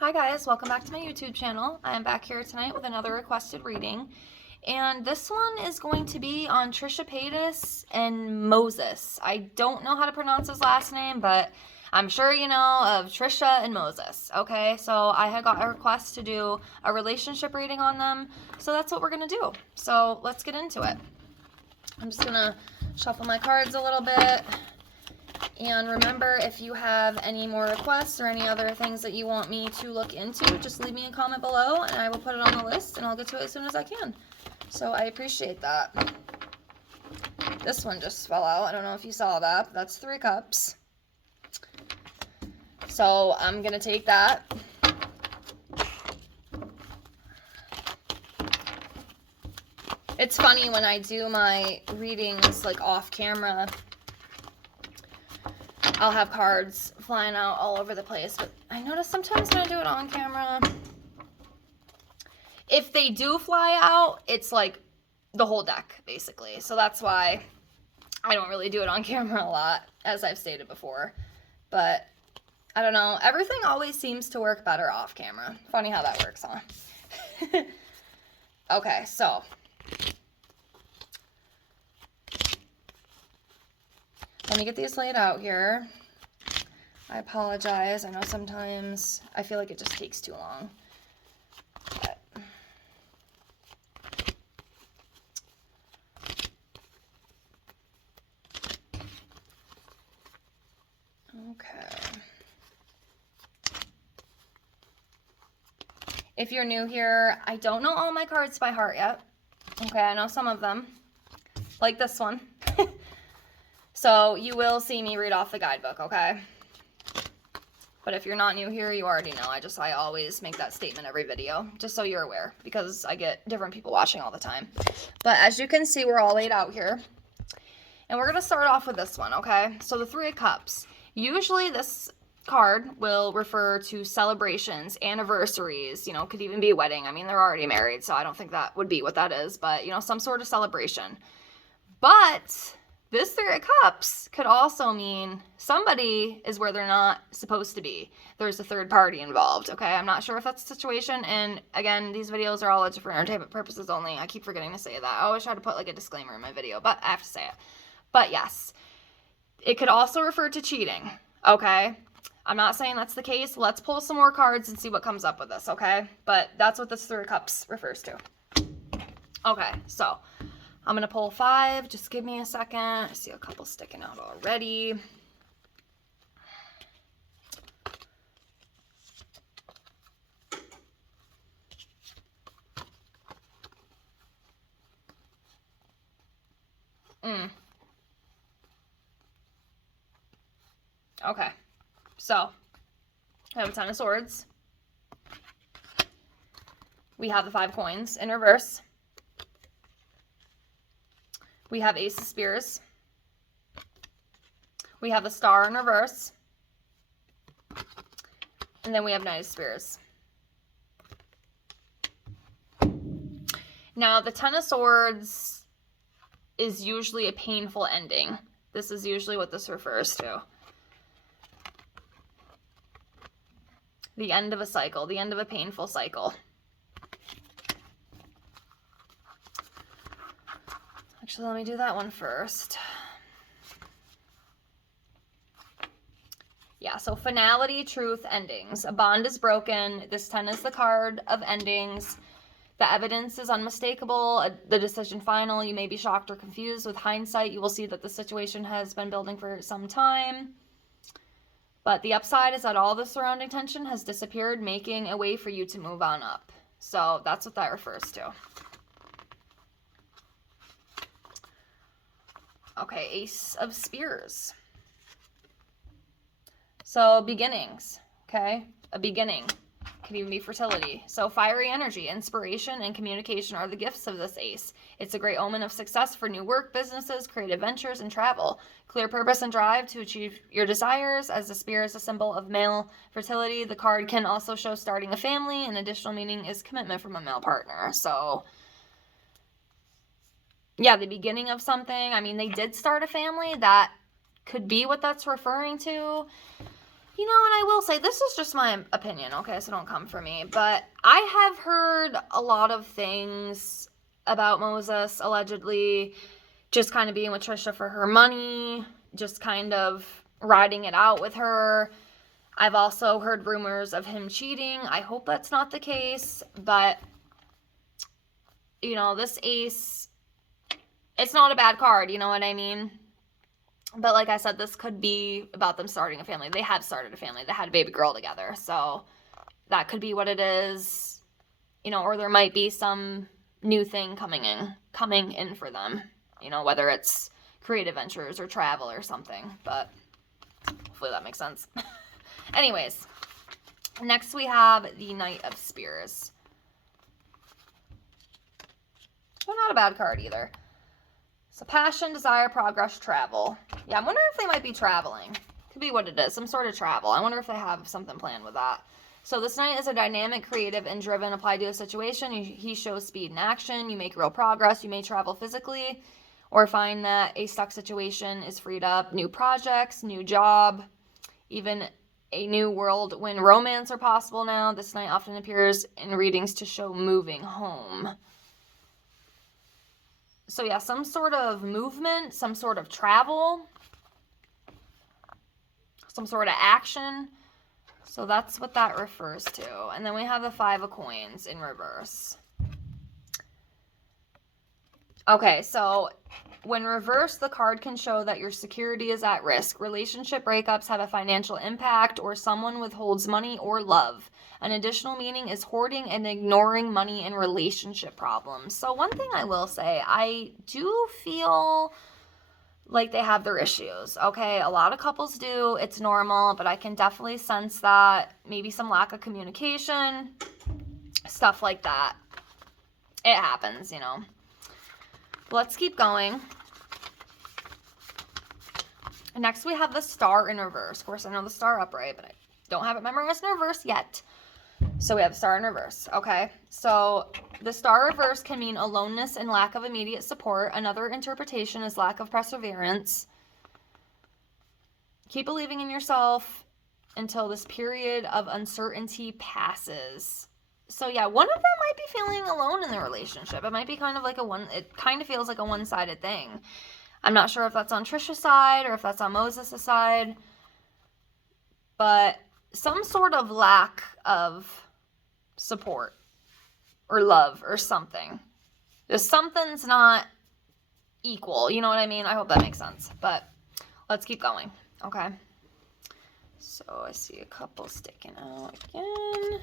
Hi guys, welcome back to my YouTube channel. I am back here tonight with another requested reading. And this one is going to be on Trisha and Moses. I don't know how to pronounce his last name, but I'm sure you know of Trisha and Moses. Okay, so I had got a request to do a relationship reading on them. So that's what we're going to do. So let's get into it. I'm just going to shuffle my cards a little bit. And remember, if you have any more requests or any other things that you want me to look into, just leave me a comment below and I will put it on the list and I'll get to it as soon as I can. So I appreciate that. This one just fell out. I don't know if you saw that. But that's 3 cups. So I'm going to take that. It's funny when I do my readings like off camera, I'll have cards flying out all over the place, but I notice sometimes when I do it on camera, if they do fly out, it's like the whole deck, basically. So that's why I don't really do it on camera a lot, as I've stated before. But I don't know. Everything always seems to work better off camera. Funny how that works, huh? Okay, so let me get these laid out here. I apologize. I know sometimes I feel like it just takes too long. But okay. If you're new here, I don't know all my cards by heart yet. Okay, I know some of them, like this one. So you will see me read off the guidebook, okay? But if you're not new here, you already know. I always make that statement every video, just so you're aware, because I get different people watching all the time. But as you can see, we're all laid out here. And we're going to start off with this one, okay? So the 3 of Cups. Usually this card will refer to celebrations, anniversaries, could even be a wedding. I mean, they're already married, so I don't think that would be what that is, but, some sort of celebration. But this 3 of Cups could also mean somebody is where they're not supposed to be. There's a third party involved, okay? I'm not sure if that's the situation, and again, these videos are all for entertainment purposes only. I keep forgetting to say that. I always try to put like a disclaimer in my video, but I have to say it. But yes, it could also refer to cheating, okay? I'm not saying that's the case. Let's pull some more cards and see what comes up with this, okay? But that's what this 3 of Cups refers to. Okay, so I'm going to pull 5. Just give me a second. I see a couple sticking out already. Okay, so I have a 10 of Swords. We have the 5 coins in reverse. We have Ace of Spears. We have the Star in reverse. And then we have Knight of Spears. Now, the 10 of Swords is usually a painful ending. This is usually what this refers to. The end of a cycle, the end of a painful cycle. Actually, let me do that one first. Yeah, so finality, truth, endings. A bond is broken. This 10 is the card of endings. The evidence is unmistakable. The decision final. You may be shocked or confused. With hindsight, you will see that the situation has been building for some time. But the upside is that all the surrounding tension has disappeared, making a way for you to move on up. So that's what that refers to. Okay, Ace of Spears. So beginnings, okay? A beginning. Could even be fertility. So fiery energy, inspiration, and communication are the gifts of this ace. It's a great omen of success for new work, businesses, creative ventures, and travel. Clear purpose and drive to achieve your desires. As the spear is a symbol of male fertility, the card can also show starting a family. An additional meaning is commitment from a male partner. So yeah, the beginning of something. I mean, they did start a family. That could be what that's referring to. You know, and I will say, this is just my opinion, okay, so don't come for me, but I have heard a lot of things about Moses allegedly just kind of being with Trisha for her money, just kind of riding it out with her. I've also heard rumors of him cheating. I hope that's not the case, but, you know, this ace, it's not a bad card, you know what I mean? But like I said, this could be about them starting a family. They have started a family. They had a baby girl together. So that could be what it is. You know, or there might be some new thing coming in for them. You know, whether it's creative ventures or travel or something. But hopefully that makes sense. Anyways, next we have the Knight of Spears. Well, not a bad card either. So passion, desire, progress, travel. Yeah, I'm wondering if they might be traveling. Could be what it is, some sort of travel. I wonder if they have something planned with that. So this knight is a dynamic, creative, and driven. Applied to a situation, he shows speed and action. You make real progress. You may travel physically or find that a stuck situation is freed up. New projects, new job, even a new world when romance are possible now. This knight often appears in readings to show moving home. So yeah, some sort of movement, some sort of travel, some sort of action. So that's what that refers to. And then we have the 5 of Coins in reverse. Okay, so when reversed, the card can show that your security is at risk. Relationship breakups have a financial impact, or someone withholds money or love. An additional meaning is hoarding and ignoring money in relationship problems. So one thing I will say, I do feel like they have their issues, okay? A lot of couples do. It's normal, but I can definitely sense that. Maybe some lack of communication, stuff like that. It happens, you know. Let's keep going. Next, we have the Star in reverse. Of course, I know the Star upright, but I don't have it memorized in reverse yet. So we have the Star in reverse. Okay, so the Star reverse can mean aloneness and lack of immediate support. Another interpretation is lack of perseverance. Keep believing in yourself until this period of uncertainty passes. So yeah, one of them might be feeling alone in the relationship. It might be kind of like it kind of feels like a one-sided thing. I'm not sure if that's on Trisha's side or if that's on Moses' side, but some sort of lack of support or love or something. Just something's not equal. You know what I mean? I hope that makes sense. But let's keep going. Okay. So I see a couple sticking out again.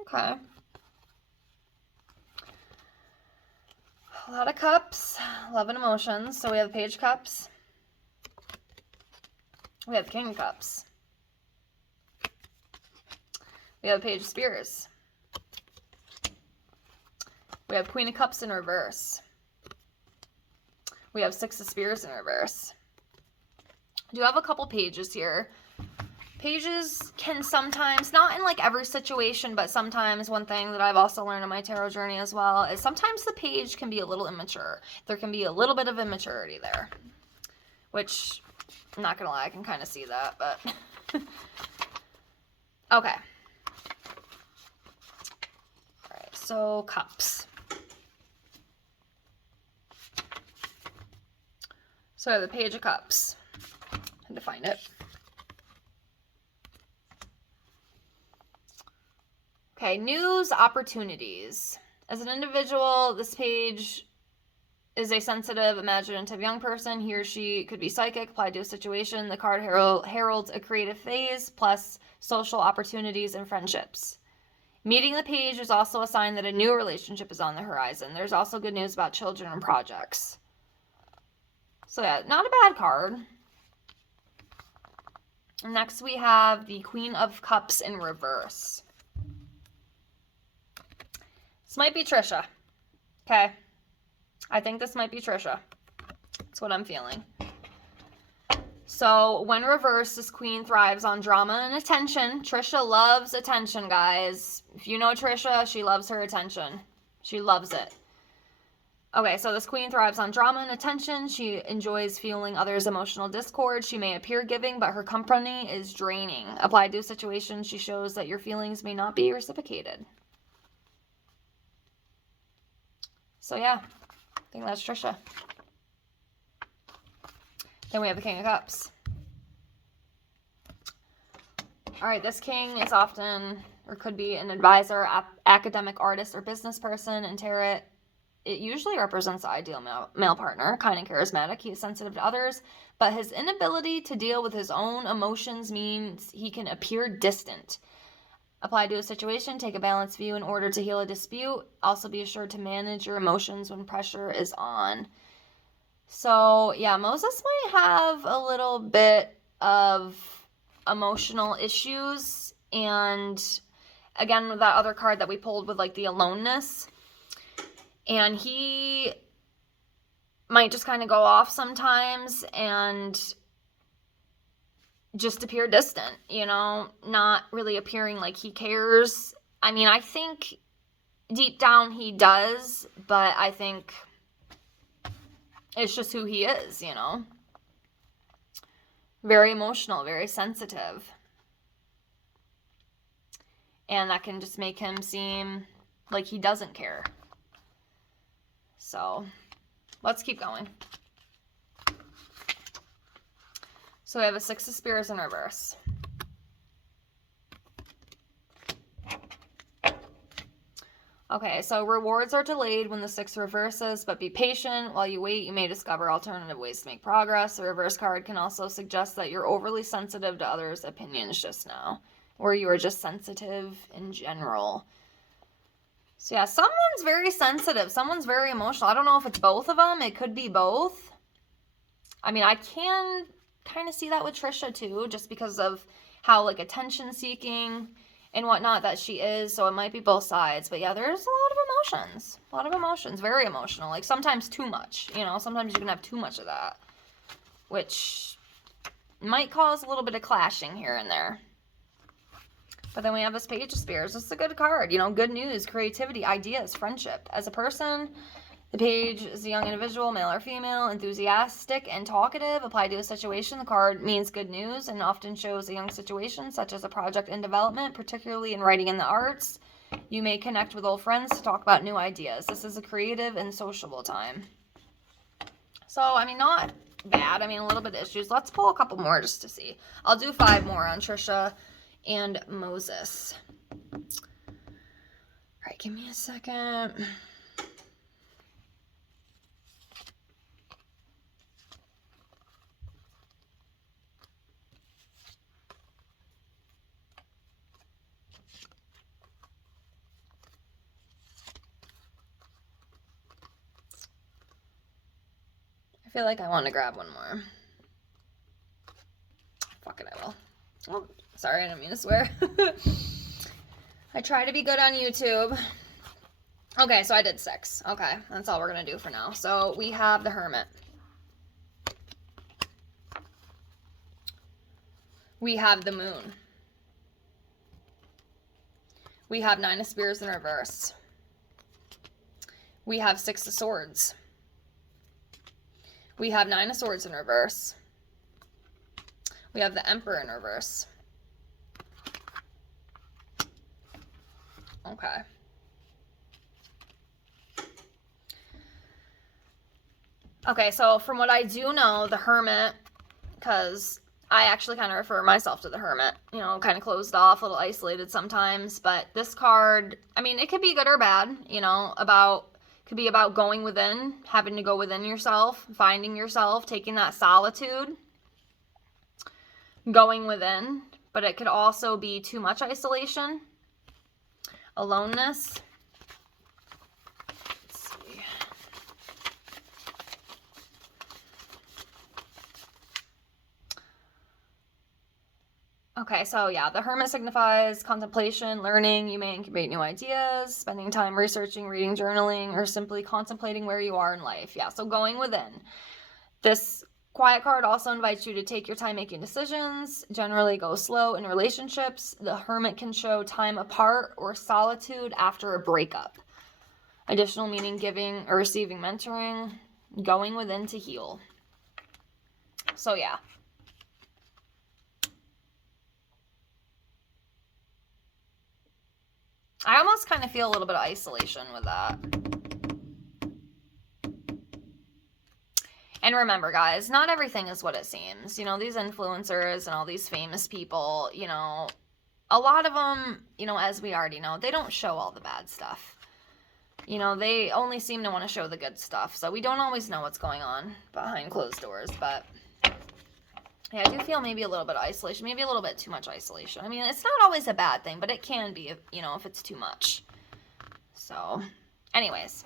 Okay. A lot of cups, love and emotions. So we have Page Cups. We have King Cups. We have Page of Spears. We have Queen of Cups in reverse. We have 6 of Spears in reverse. I do have a couple pages here. Pages can sometimes, not in like every situation, but sometimes one thing that I've also learned in my tarot journey as well is sometimes the page can be a little immature. There can be a little bit of immaturity there, which I'm not going to lie, I can kind of see that, but okay. All right, so cups. So I have the Page of Cups. I had to find it. Okay, news, opportunities. As an individual, this page is a sensitive, imaginative young person. He or she could be psychic, applied to a situation. The card heralds a creative phase, plus social opportunities and friendships. Meeting the page is also a sign that a new relationship is on the horizon. There's also good news about children and projects. So yeah, not a bad card. Next we have the Queen of Cups in reverse. This might be Trisha. Okay. I think this might be Trisha. That's what I'm feeling. So when reversed, this queen thrives on drama and attention. Trisha loves attention, guys. If you know Trisha, she loves her attention. She loves it. Okay, so this queen thrives on drama and attention. She enjoys fueling others' emotional discord. She may appear giving, but her company is draining. Applied to a situation, she shows that your feelings may not be reciprocated. So yeah, I think that's Trisha. Then we have the King of Cups. All right, this king is often, or could be, an advisor, academic, artist, or business person. In tarot, it usually represents the ideal male partner, kind and charismatic. He is sensitive to others, but his inability to deal with his own emotions means he can appear distant. Applied to a situation, take a balanced view in order to heal a dispute. Also be assured to manage your emotions when pressure is on. So, yeah, Moses might have a little bit of emotional issues, and again, with that other card that we pulled with like the aloneness, and he might just kind of go off sometimes and just appear distant, you know, not really appearing like he cares. I mean, I think deep down he does, but I think it's just who he is, you know. Very emotional, very sensitive. And that can just make him seem like he doesn't care. So, let's keep going. So we have a Six of Spears in reverse. Okay, so rewards are delayed when the Six reverses, but be patient. While you wait, you may discover alternative ways to make progress. The reverse card can also suggest that you're overly sensitive to others' opinions just now, or you are just sensitive in general. So yeah, someone's very sensitive. Someone's very emotional. I don't know if it's both of them. It could be both. I mean, I can kind of see that with Trisha too, just because of how like attention-seeking and whatnot that she is, so it might be both sides. But yeah, there's a lot of emotions, very emotional, like sometimes too much, you know, sometimes you can have too much of that, which might cause a little bit of clashing here and there. But then we have this Page of Spears. This is a good card, you know, good news, creativity, ideas, friendship. As a person, the Page is a young individual, male or female, enthusiastic and talkative. Applied to a situation, the card means good news and often shows a young situation, such as a project in development, particularly in writing and the arts. You may connect with old friends to talk about new ideas. This is a creative and sociable time. So, I mean, not bad. I mean, a little bit of issues. Let's pull a couple more just to see. I'll do 5 more on Trisha and Moses. All right, give me a second. I feel like I want to grab one more. Fuck it, I will. Oh, sorry, I didn't mean to swear. I try to be good on YouTube. Okay, so I did 6. Okay, that's all we're going to do for now. So we have the Hermit. We have the Moon. We have 9 of Spears in reverse. We have 6 of Swords. We have 9 of Swords in reverse. We have the Emperor in reverse. Okay. Okay, so from what I do know, the Hermit, because I actually kind of refer myself to the Hermit, you know, kind of closed off, a little isolated sometimes, but this card, I mean, it could be good or bad, you know, could be about going within, having to go within yourself, finding yourself, taking that solitude, going within, but it could also be too much isolation, aloneness. Let's see. Okay, so yeah, the Hermit signifies contemplation, learning. You may incubate new ideas, spending time researching, reading, journaling, or simply contemplating where you are in life. Yeah, so going within. This Quiet card also invites you to take your time making decisions, generally go slow in relationships. The Hermit can show time apart or solitude after a breakup. Additional meaning, giving or receiving mentoring, going within to heal. So yeah. I almost kind of feel a little bit of isolation with that. And remember, guys, not everything is what it seems. You know, these influencers and all these famous people, you know, a lot of them, you know, as we already know, they don't show all the bad stuff. You know, they only seem to want to show the good stuff. So we don't always know what's going on behind closed doors. But yeah, I do feel maybe a little bit of isolation, maybe a little bit too much isolation. I mean, it's not always a bad thing, but it can be, if, you know, if it's too much. So, anyways.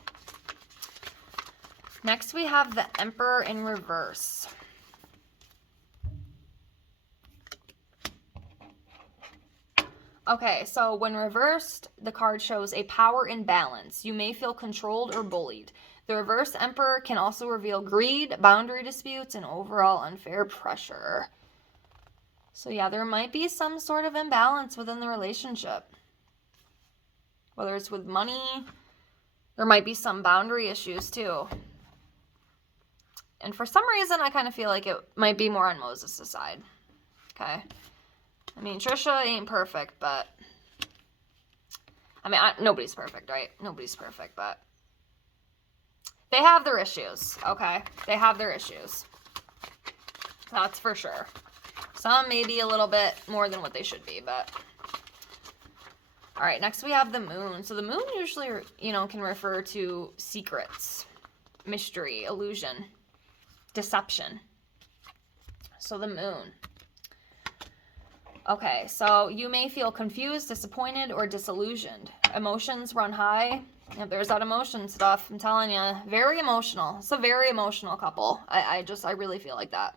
Next, we have the Emperor in reverse. Okay, so when reversed, the card shows a power imbalance. You may feel controlled or bullied. The reverse Emperor can also reveal greed, boundary disputes, and overall unfair pressure. So yeah, there might be some sort of imbalance within the relationship. Whether it's with money, there might be some boundary issues too. And for some reason, I kind of feel like it might be more on Moses' side. Okay. I mean, Trisha ain't perfect, but... I mean, nobody's perfect, right? Nobody's perfect, but... They have their issues, okay? They have their issues. That's for sure. Some maybe a little bit more than what they should be, but... Alright, next we have the moon. So the moon usually, you know, can refer to secrets, mystery, illusion, deception. So the moon. Okay, so you may feel confused, disappointed, or disillusioned. Emotions run high. If there's that emotion stuff, I'm telling you, very emotional. It's a very emotional couple. I really feel like that.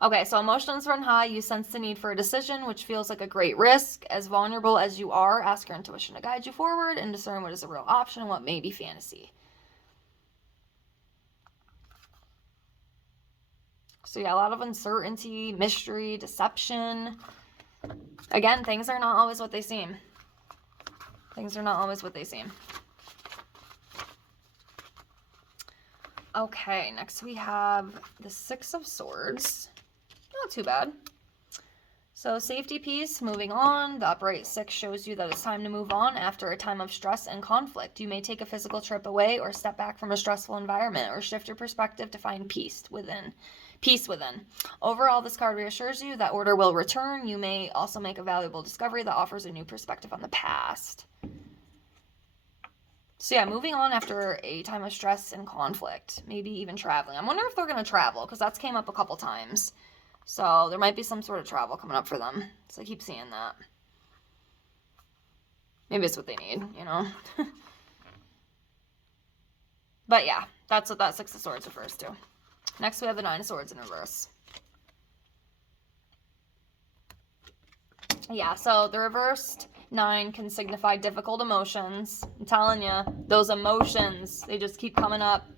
Okay, so emotions run high. You sense the need for a decision, which feels like a great risk. As vulnerable as you are, ask your intuition to guide you forward and discern what is a real option and what may be fantasy. So yeah, a lot of uncertainty, mystery, deception. Again, things are not always what they seem. Things are not always what they seem. Okay, next we have the Six of Swords. Not too bad. So safety piece, moving on. The upright 6 shows you that it's time to move on after a time of stress and conflict. You may take a physical trip away or step back from a stressful environment or shift your perspective to find peace within. Overall, this card reassures you that order will return. You may also make a valuable discovery that offers a new perspective on the past. So yeah, moving on after a time of stress and conflict, maybe even traveling. I wonder if they're going to travel, because that's came up a couple times. So there might be some sort of travel coming up for them. So I keep seeing that. Maybe it's what they need, you know. But yeah, that's what that Six of Swords refers to. Next we have the Nine of Swords in reverse. Yeah, so the reversed 9 can signify difficult emotions. I'm telling you, those emotions, they just keep coming up.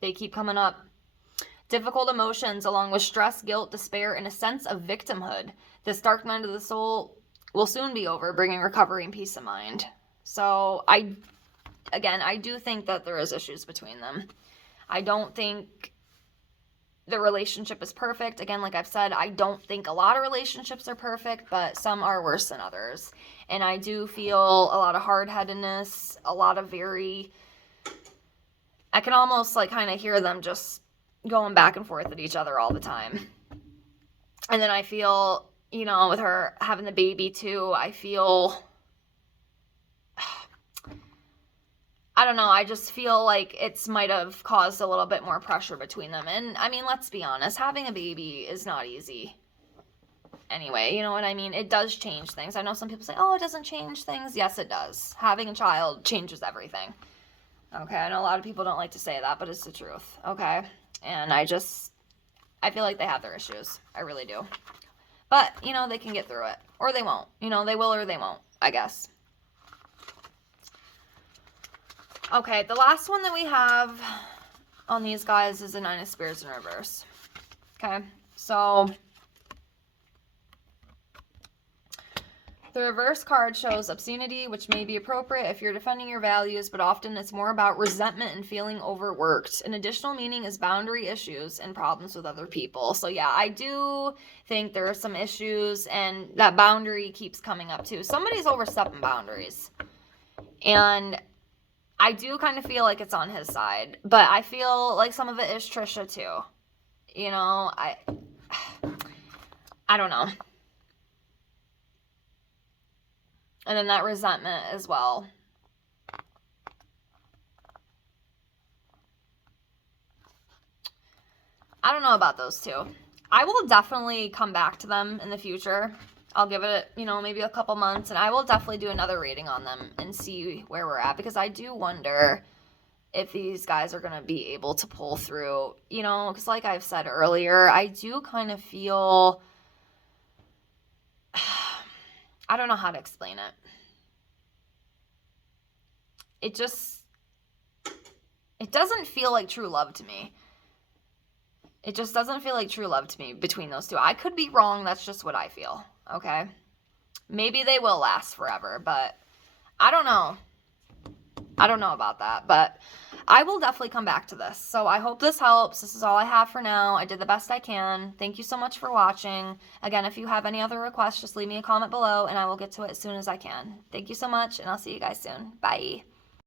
They keep coming up. Difficult emotions along with stress, guilt, despair, and a sense of victimhood. This dark night of the soul will soon be over, bringing recovery and peace of mind. So I do think that there is issues between them. I don't think the relationship is perfect. Again, like I've said, I don't think a lot of relationships are perfect, but some are worse than others. And I do feel a lot of hard-headedness, a lot of I can almost like kind of hear them just going back and forth at each other all the time. And then I feel, you know, with her having the baby too, I feel, I don't know, I just feel like it's might have caused a little bit more pressure between them. And I mean, let's be honest, having a baby is not easy. Anyway, you know what I mean? It does change things. I know some people say, oh, it doesn't change things. Yes, it does. Having a child changes everything. Okay, I know a lot of people don't like to say that, but it's the truth. Okay, and I feel like they have their issues. I really do. But, you know, they can get through it. Or they won't. You know, they will or they won't, I guess. Okay, the last one that we have on these guys is the Nine of Spears in reverse. Okay, so the reverse card shows obscenity, which may be appropriate if you're defending your values, but often it's more about resentment and feeling overworked. An additional meaning is boundary issues and problems with other people. So yeah, I do think there are some issues, and that boundary keeps coming up too. Somebody's overstepping boundaries. And I do kind of feel like it's on his side, but I feel like some of it is Trisha too. You know, I don't know. And then that resentment as well. I don't know about those two. I will definitely come back to them in the future. I'll give it, maybe a couple months, and I will definitely do another reading on them and see where we're at, because I do wonder if these guys are going to be able to pull through, because like I've said earlier, I do kind of feel, I don't know how to explain it. It doesn't feel like true love to me. It just doesn't feel like true love to me between those two. I could be wrong. That's just what I feel. Okay. Maybe they will last forever, but I don't know. I don't know about that, but I will definitely come back to this. So I hope this helps. This is all I have for now. I did the best I can. Thank you so much for watching. Again, if you have any other requests, just leave me a comment below and I will get to it as soon as I can. Thank you so much, and I'll see you guys soon. Bye.